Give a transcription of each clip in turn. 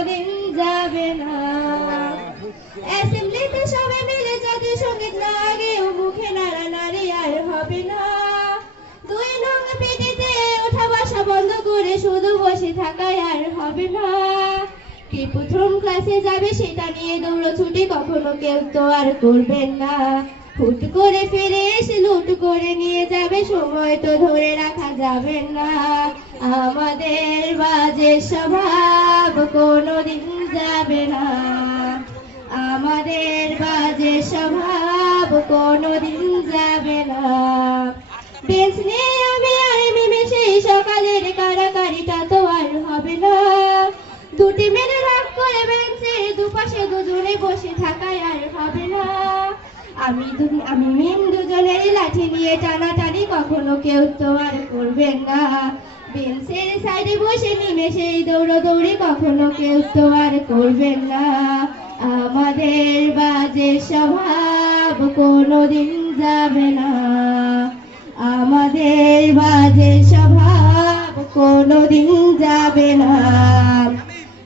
কোনোদিন যাবে না। অ্যাসেম্বলিতে সবাই মিলে জাতীয় সঙ্গীত না গেয়েও মুখে নাড়ানাড়ি আর হবে না। দুই নং পিটিতে ওঠা বসা বন্ধ করে শুধু বসে থাকায় আর হবে না। কে প্রথম ক্লাসে যাবে সেটা নিয়ে দৌড়ছুটি কখনো কেউ তো আর করবেন না। হুট করে ফিরে এসে লুট করে নিয়ে যাবে সময় তো ধরে রাখা যাবে না। আমাদের বাজে স্বভাব কোনোদিন যাবে না। আমাদের বাজে স্বভাব কোনোদিন যাবে না। বেঞ্চ নিয়ে আমি আর মিমে সেই সকালের কারাকারিটা তো আর হবে না। দুটি মেরে রাগ করে বেঞ্চের দুপাশে দুজনে বসে থাকায় আর হবে না। আমি মিম দুজনের লাঠি নিয়ে টানাটানি কখনো কেউ তো আর করবেন না। বেঞ্চের সাইডে বসে মিমে সেই দৌড়াদৌড়ি কখনো কেউ তো আর করবেন না। আমাদের বাজে স্বভাব কোনোদিন যাবে না। আমাদের বাজে স্বভাব কোনোদিন যাবে না।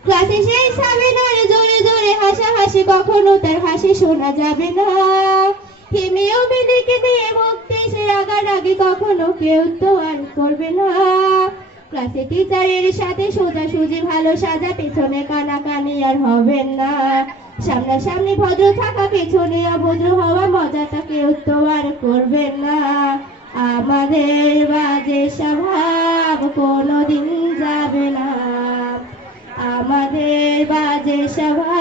ক্লাসে সেই সাবিনার জোরে জোরে হাসাহাসি কখনো তার হাসি শোনা যাবে না। হিমেও মিলিকে নিয়ে মুক্তি সে রাগারাগি কখনো কেউ তো আর করবে না। ক্লাসে টিচারের সাথে সোজাসুজি ভালো সাজা পেছনে কানাকানি আর হবেন না। সামনাসামনি ভদ্র থাকা পেছনে অভদ্র হওয়া মজাটা কেউ তো আর করবেন না। আমাদের বাজে স্বভাব কোনোদিন যাবে না। আমাদের বাজে স্বভাব